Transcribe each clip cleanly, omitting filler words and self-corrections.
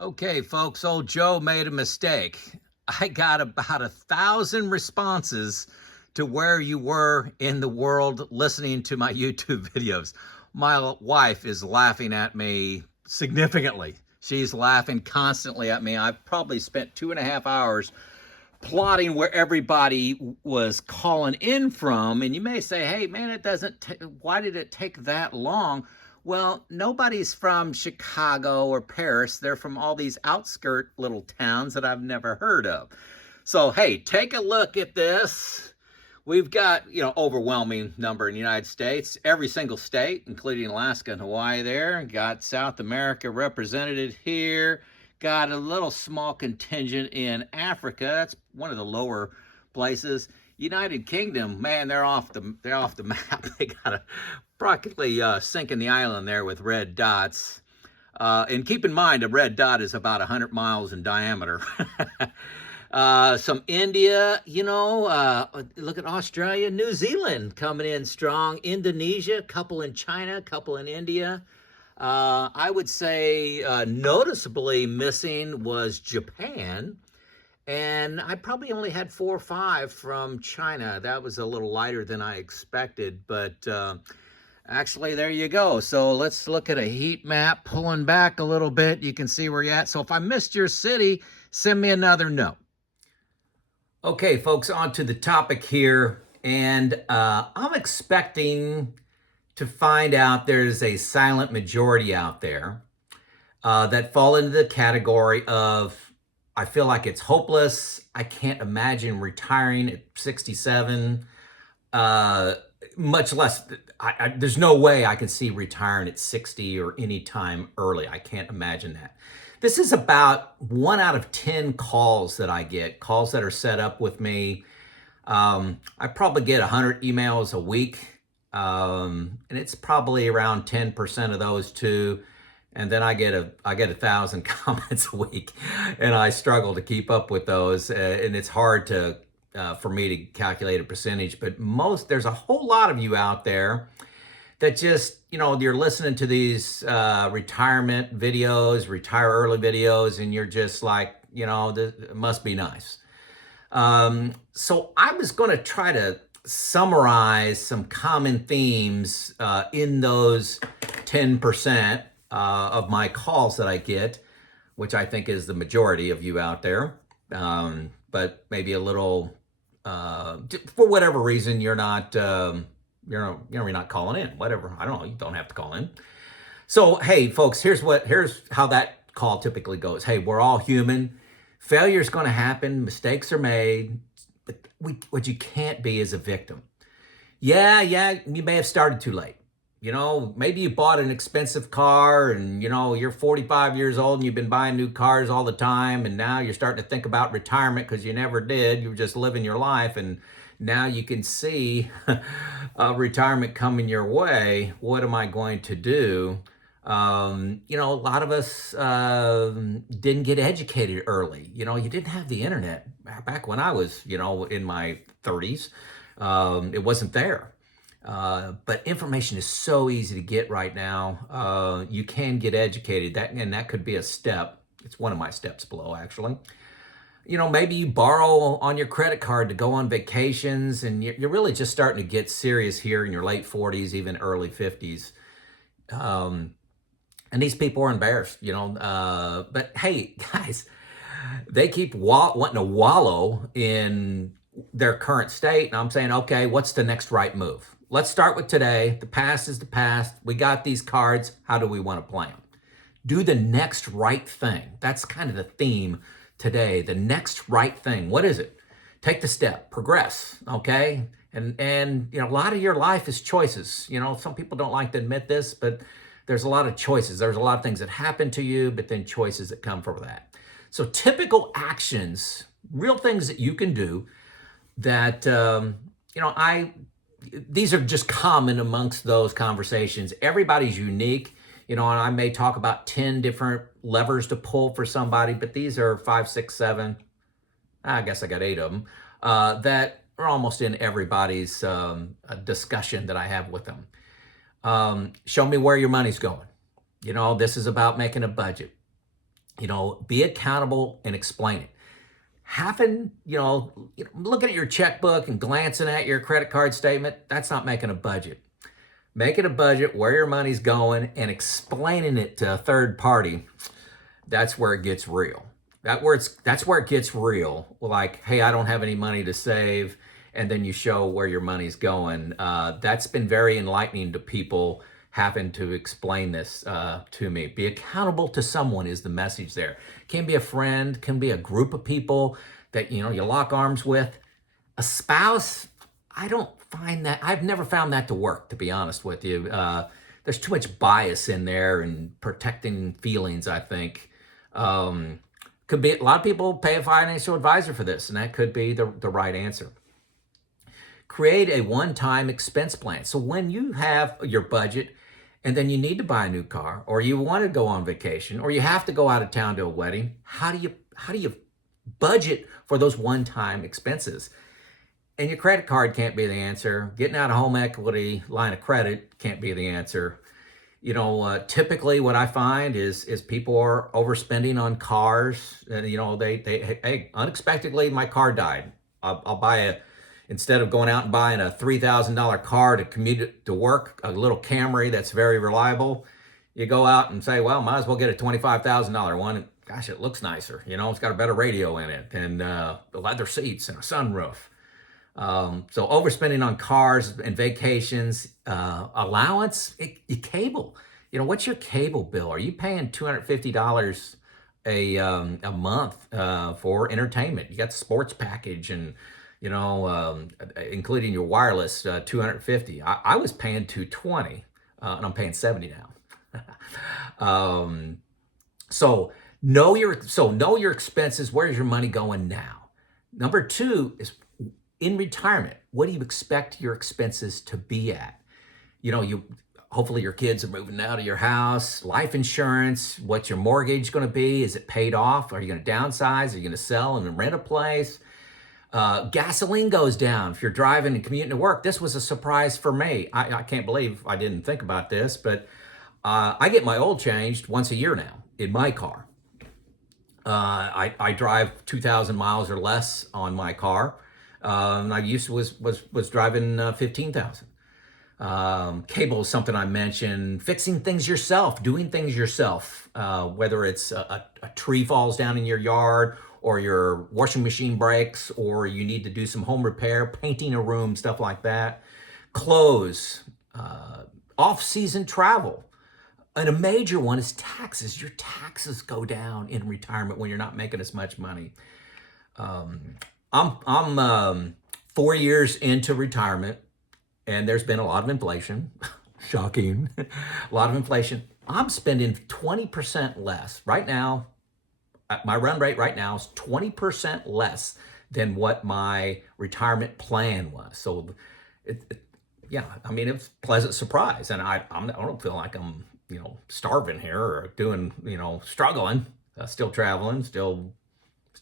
Okay, folks, old Joe made a mistake. I got about 1,000 responses to where you were in the world listening to my YouTube videos. My wife is laughing at me significantly. She's laughing constantly at me. I've probably spent 2.5 hours plotting where everybody was calling in from. And you may say, hey, man, why did it take that long? Well, nobody's from Chicago or Paris. They're from all these outskirt little towns that I've never heard of. So, hey, take a look at this. We've got, overwhelming number in the United States. Every single state, including Alaska and Hawaii there. Got South America represented here. Got a little small contingent in Africa. That's one of the lower places. United Kingdom, man, they're off the map. They got a practically sinking the island there with red dots. And keep in mind, a red dot is about 100 miles in diameter. Some India, look at Australia, New Zealand coming in strong. Indonesia, a couple in China, a couple in India. I would say noticeably missing was Japan. And I probably only had 4 or 5 from China. That was a little lighter than I expected, but actually, there you go. So let's look at a heat map, pulling back a little bit. You can see where you're at. So if I missed your city, send me another note. Okay, folks, on to the topic here. And I'm expecting to find out there's a silent majority out there that fall into the category of, I feel like it's hopeless. I can't imagine retiring at 67, much less, there's no way I can see retiring at 60 or any time early. I can't imagine that. This is about 1 out of 10 calls that I get, calls that are set up with me. I probably get 100 emails a week, and it's probably around 10% of those too. And then I get 1,000 comments a week, and I struggle to keep up with those. And it's hard for me to calculate a percentage. But there's a whole lot of you out there that just, you're listening to these retirement videos, retire early videos, and you're just like, it must be nice. So I was going to try to summarize some common themes in those 10% of my calls that I get, which I think is the majority of you out there. But maybe a little, for whatever reason, you're not calling in, whatever. I don't know. You don't have to call in. So, hey, folks, here's how that call typically goes. Hey, we're all human. Failure is going to happen. Mistakes are made. But what you can't be is a victim. Yeah, you may have started too late. Maybe you bought an expensive car and, you're 45 years old and you've been buying new cars all the time. And now you're starting to think about retirement because you never did. You were just living your life. And now you can see retirement coming your way. What am I going to do? A lot of us didn't get educated early. You didn't have the internet back when I was, in my 30s. It wasn't there. But information is so easy to get right now. You can get educated, that could be a step. It's one of my steps below, actually. Maybe you borrow on your credit card to go on vacations, and you're really just starting to get serious here in your late 40s, even early 50s. And these people are embarrassed, but hey, guys, they keep wanting to wallow in their current state. And I'm saying, okay, what's the next right move? Let's start with today. The past is the past. We got these cards. How do we want to play them? Do the next right thing. That's kind of the theme today. The next right thing. What is it? Take the step, progress, okay? And a lot of your life is choices. Some people don't like to admit this, but there's a lot of choices. There's a lot of things that happen to you, but then choices that come from that. So typical actions, real things that you can do that, these are just common amongst those conversations. Everybody's unique, and I may talk about 10 different levers to pull for somebody, but these are 5, 6, 7. I guess I got 8 of them that are almost in everybody's discussion that I have with them. Show me where your money's going. This is about making a budget. Be accountable and explain it. Having, looking at your checkbook and glancing at your credit card statement, that's not making a budget. Making a budget, where your money's going, and explaining it to a third party, that's where it gets real. That's where it gets real. Like, hey, I don't have any money to save, and then you show where your money's going. That's been very enlightening to people having to explain this to me. Be accountable to someone is the message there. Can be a friend, can be a group of people that you lock arms with. A spouse, I don't find that. I've never found that to work, to be honest with you. There's too much bias in there and protecting feelings, I think. Could be a lot of people pay a financial advisor for this, and that could be the right answer. Create a one-time expense plan. So when you have your budget and then you need to buy a new car, or you want to go on vacation, or you have to go out of town to a wedding, how do you budget for those one-time expenses? And your credit card can't be the answer. Getting out a home equity line of credit can't be the answer. Typically what I find is people are overspending on cars. And, hey, unexpectedly my car died. I'll buy instead of going out and buying a $3,000 car to commute to work, a little Camry that's very reliable, you go out and say, well, might as well get a $25,000 one. And gosh, it looks nicer. It's got a better radio in it and the leather seats and a sunroof. So overspending on cars and vacations, allowance, cable. What's your cable bill? Are you paying $250 a month for entertainment? You got the sports package and including your wireless, $250. I was paying $220, and I'm paying $70 now. So know your expenses. Where's your money going now? Number 2 is in retirement. What do you expect your expenses to be at? Hopefully your kids are moving out of your house. Life insurance. What's your mortgage going to be? Is it paid off? Are you going to downsize? Are you going to sell and rent a place? Gasoline goes down if you're driving and commuting to work. This was a surprise for me. I can't believe I didn't think about this, but I get my oil changed once a year now in my car. I drive 2,000 miles or less on my car. I used to was driving 15,000. Cable is something I mentioned. Fixing things yourself, doing things yourself, whether it's a tree falls down in your yard, or your washing machine breaks, or you need to do some home repair, painting a room, stuff like that. Clothes, off-season travel. And a major one is taxes. Your taxes go down in retirement when you're not making as much money. I'm 4 years into retirement, and there's been a lot of inflation. Shocking. A lot of inflation. I'm spending 20% less right now. My run rate right now is 20% less than what my retirement plan was. So, it's a pleasant surprise. And I don't feel like I'm, starving here or doing, struggling. Still traveling, still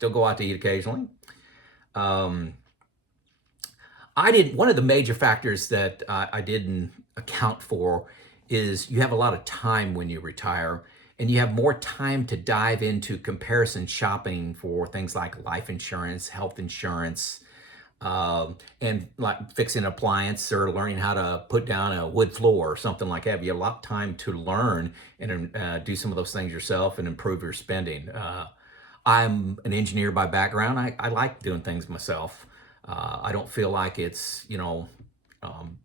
go out to eat occasionally. One of the major factors that I didn't account for is you have a lot of time when you retire, and you have more time to dive into comparison shopping for things like life insurance, health insurance, and like fixing an appliance or learning how to put down a wood floor or something like that. You have a lot of time to learn and do some of those things yourself and improve your spending. I'm an engineer by background. I like doing things myself. I don't feel like it's, I'm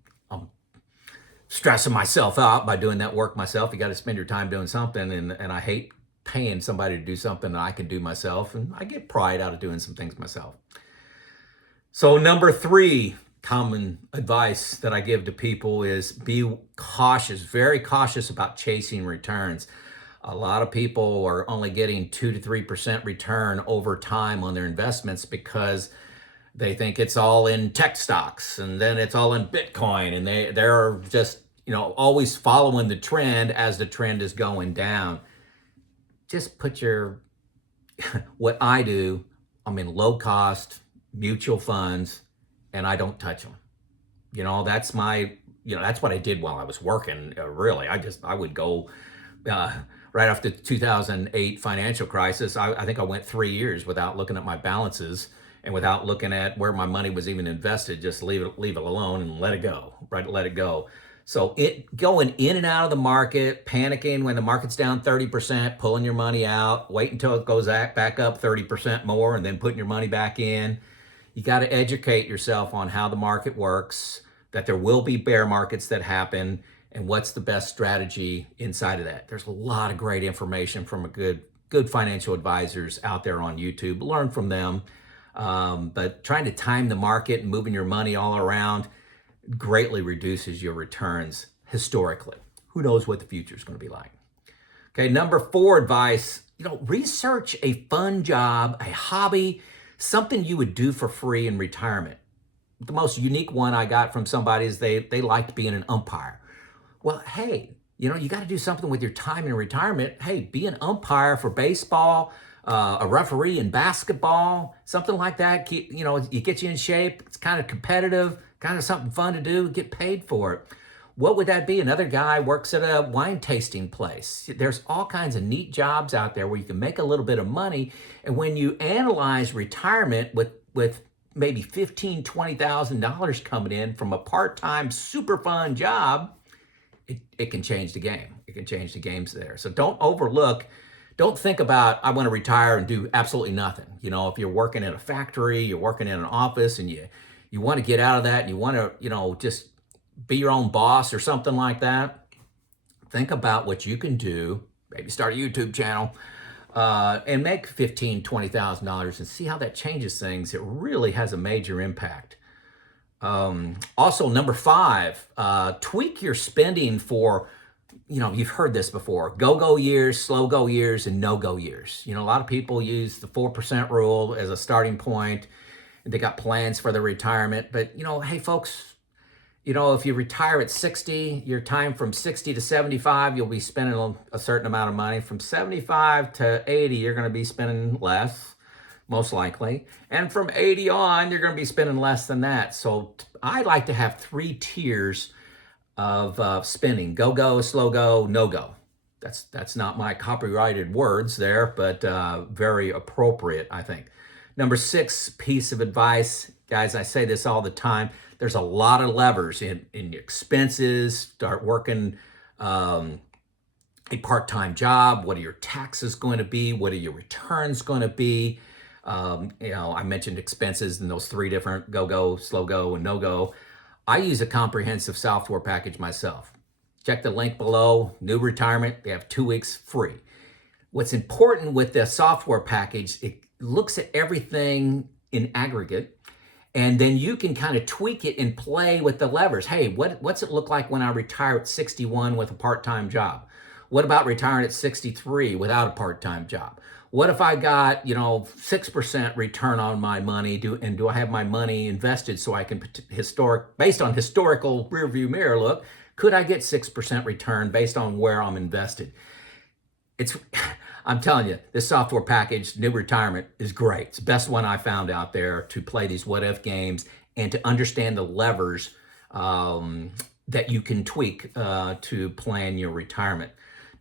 stressing myself out by doing that work myself. You got to spend your time doing something, and I hate paying somebody to do something that I can do myself, and I get pride out of doing some things myself. So number 3 common advice that I give to people is be cautious, very cautious about chasing returns. A lot of people are only getting 2 to 3% return over time on their investments because they think it's all in tech stocks and then it's all in Bitcoin, and they're just always following the trend as the trend is going down. Just put what I do, I'm in low cost mutual funds, and I don't touch them. That's what I did while I was working. Really, I would go right after the 2008 financial crisis, I think I went 3 years without looking at my balances and without looking at where my money was even invested. Just leave it alone and let it go, right? Let it go. So it going in and out of the market, panicking when the market's down 30%, pulling your money out, wait until it goes back up 30% more, and then putting your money back in. You got to educate yourself on how the market works, that there will be bear markets that happen, and what's the best strategy inside of that. There's a lot of great information from a good financial advisors out there on YouTube. Learn from them. But trying to time the market and moving your money all around greatly reduces your returns historically. Who knows what the future is going to be like? Okay, number 4 advice, research a fun job, a hobby, something you would do for free in retirement. The most unique one I got from somebody is they liked being an umpire. Well, hey, you got to do something with your time in retirement. Hey, be an umpire for baseball, a referee in basketball, something like that. It gets you in shape. It's kind of competitive, kind of something fun to do, get paid for it. What would that be? Another guy works at a wine tasting place. There's all kinds of neat jobs out there where you can make a little bit of money. And when you analyze retirement with maybe $15,000, $20,000 coming in from a part-time super fun job, it can change the game. It can change the games there. So don't think about, I want to retire and do absolutely nothing. If you're working at a factory, you're working in an office, and you want to get out of that, and you want to, just be your own boss or something like that, think about what you can do. Maybe start a YouTube channel and make $15,000, $20,000 and see how that changes things. It really has a major impact. Also, number 5, tweak your spending for, you've heard this before, go-go years, slow-go years, and no-go years. A lot of people use the 4% rule as a starting point. They got plans for their retirement. But, hey, folks, if you retire at 60, your time from 60 to 75, you'll be spending a certain amount of money. From 75 to 80, you're going to be spending less, most likely. And from 80 on, you're going to be spending less than that. So I like to have 3 tiers of spending: go, slow go, no go. That's not my copyrighted words there, but very appropriate, I think. Number 6 piece of advice, guys, I say this all the time. There's a lot of levers in your expenses. Start working a part-time job. What are your taxes going to be? What are your returns going to be? I mentioned expenses in those 3 different go, slow go, and no go. I use a comprehensive software package myself. Check the link below. New retirement, they have 2 weeks free. What's important with the software package, it looks at everything in aggregate, and then you can kind of tweak it and play with the levers. Hey, what's it look like when I retire at 61 with a part-time job? What about retiring at 63 without a part-time job? What if I got, 6% return on my money? Do I have my money invested so I can, based on historical rearview mirror look, could I get 6% return based on where I'm invested? I'm telling you, this software package, New Retirement, is great. It's the best one I found out there to play these what-if games and to understand the levers that you can tweak to plan your retirement.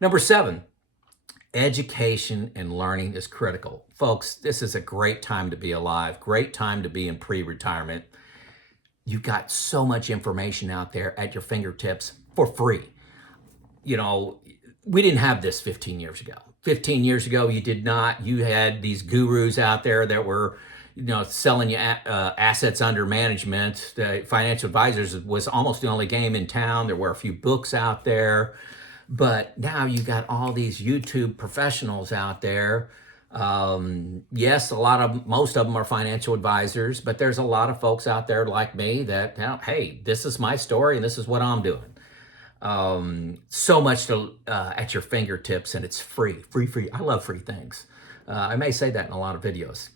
Number 7, education and learning is critical. Folks, this is a great time to be alive, great time to be in pre-retirement. You've got so much information out there at your fingertips for free. We didn't have this 15 years ago. 15 years ago, you did not. You had these gurus out there that were, selling you assets under management. The financial advisors was almost the only game in town. There were a few books out there. But now you got all these YouTube professionals out there. Yes, most of them are financial advisors, but there's a lot of folks out there like me that, hey, this is my story and this is what I'm doing. So much at your fingertips, and it's free. I love free things. I may say that in a lot of videos.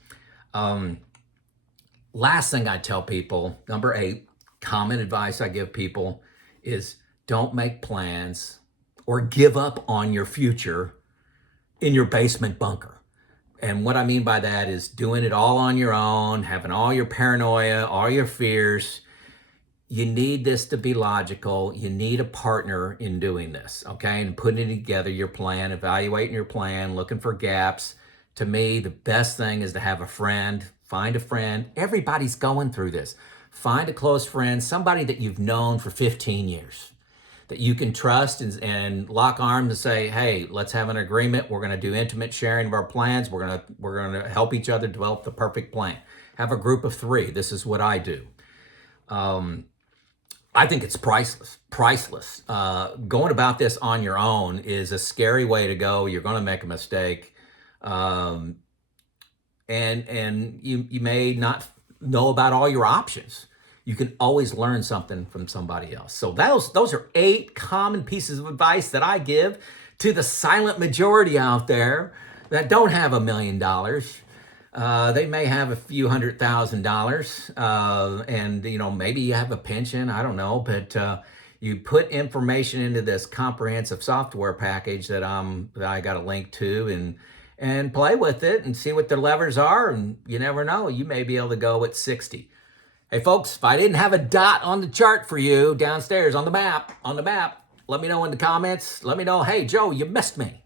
Last thing I tell people, number 8, common advice I give people is don't make plans or give up on your future in your basement bunker. And what I mean by that is doing it all on your own, having all your paranoia, all your fears. you need this to be logical. You need a partner in doing this, okay? And putting together your plan, evaluating your plan, looking for gaps. To me, the best thing is to have a friend. Find a friend. Everybody's going through this. Find a close friend, somebody that you've known for 15 years, that you can trust and lock arms and say, hey, let's have an agreement. We're going to do intimate sharing of our plans. We're going to help each other develop the perfect plan. Have a group of 3. This is what I do. I think it's priceless. Going about this on your own is a scary way to go. You're going to make a mistake. And you may not know about all your options. You can always learn something from somebody else. So those are 8 common pieces of advice that I give to the silent majority out there that don't have $1 million. They may have a few $100,000, and maybe you have a pension. I don't know, but you put information into this comprehensive software package that I got a link to, and play with it and see what the levers are. And you never know, you may be able to go at 60. Hey folks, if I didn't have a dot on the chart for you downstairs on the map, let me know in the comments. Let me know, hey Joe, you missed me.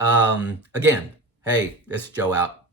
Again, hey, this is Joe out.